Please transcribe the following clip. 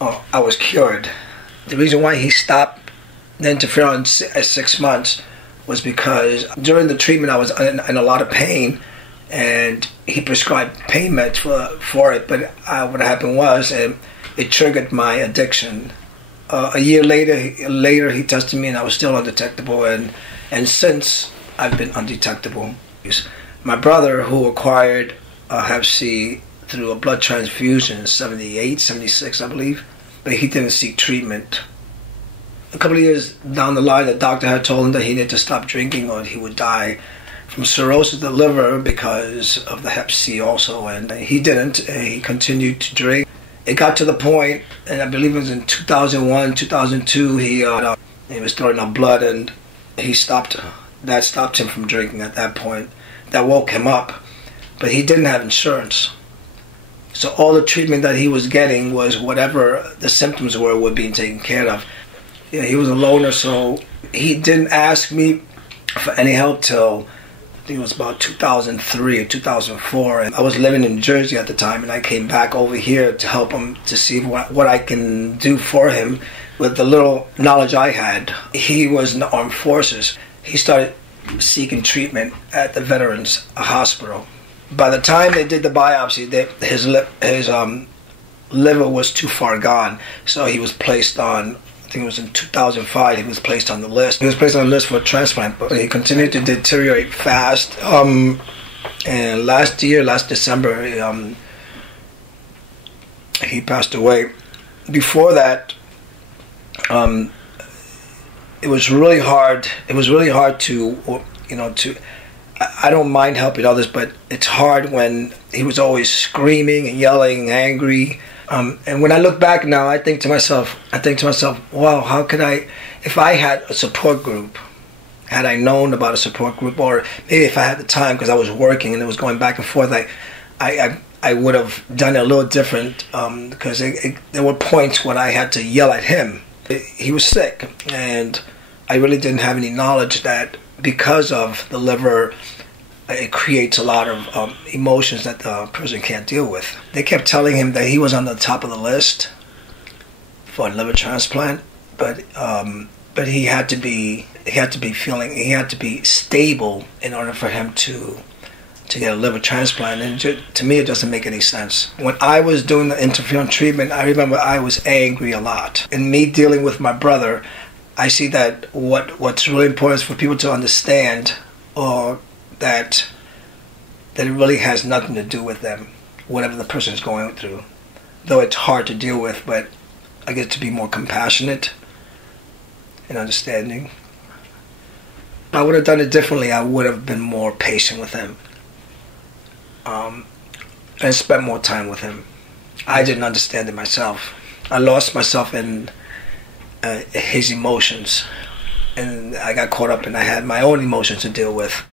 I was cured. The reason why he stopped the interferon at 6 months was because during the treatment I was in a lot of pain, and he prescribed pain meds for it. But what happened was it triggered my addiction. A year later he tested me, and I was still undetectable, and since I've been undetectable. My brother, who acquired Hep C through a blood transfusion in 78, 76, I believe, but he didn't seek treatment. A couple of years down the line, the doctor had told him that he needed to stop drinking or he would die from cirrhosis of the liver because of the Hep C also, and he didn't. He continued to drink. It got to the point, and I believe it was in 2001, 2002, he was throwing up blood, and he stopped. That stopped him from drinking at that point. That woke him up, but he didn't have insurance. So all the treatment that he was getting was whatever the symptoms were being taken care of. Yeah, he was a loner, so he didn't ask me for any help till I think it was about 2003 or 2004. And I was living in Jersey at the time, and I came back over here to help him, to see what I can do for him with the little knowledge I had. He was in the armed forces. He started seeking treatment at the Veterans Hospital. By the time they did the biopsy, his liver was too far gone, so he was placed on, I think it was in 2005, he was placed on the list. He was placed on the list for a transplant, but he continued to deteriorate fast. And last December, he passed away. Before that, it was really hard. It was really hard to, I don't mind helping others, but it's hard when he was always screaming and yelling and angry. And when I look back now, I think to myself, wow, how could I, if I had a support group, had I known about a support group, or maybe if I had the time because I was working and it was going back and forth, I would have done it a little different, because there were points when I had to yell at him. He was sick, and I really didn't have any knowledge that because of the liver, it creates a lot of emotions that the person can't deal with. They kept telling him that he was on the top of the list for a liver transplant, but he had to be stable in order for him to get a liver transplant. And to me, it doesn't make any sense. When I was doing the interferon treatment, I remember I was angry a lot. In me dealing with my brother, I see that what's really important is for people to understand, or that it really has nothing to do with them, whatever the person is going through. Though it's hard to deal with, but I get to be more compassionate and understanding. If I would have done it differently, I would have been more patient with him, and spent more time with him. I didn't understand it myself. I lost myself in his emotions, and I got caught up, and I had my own emotions to deal with.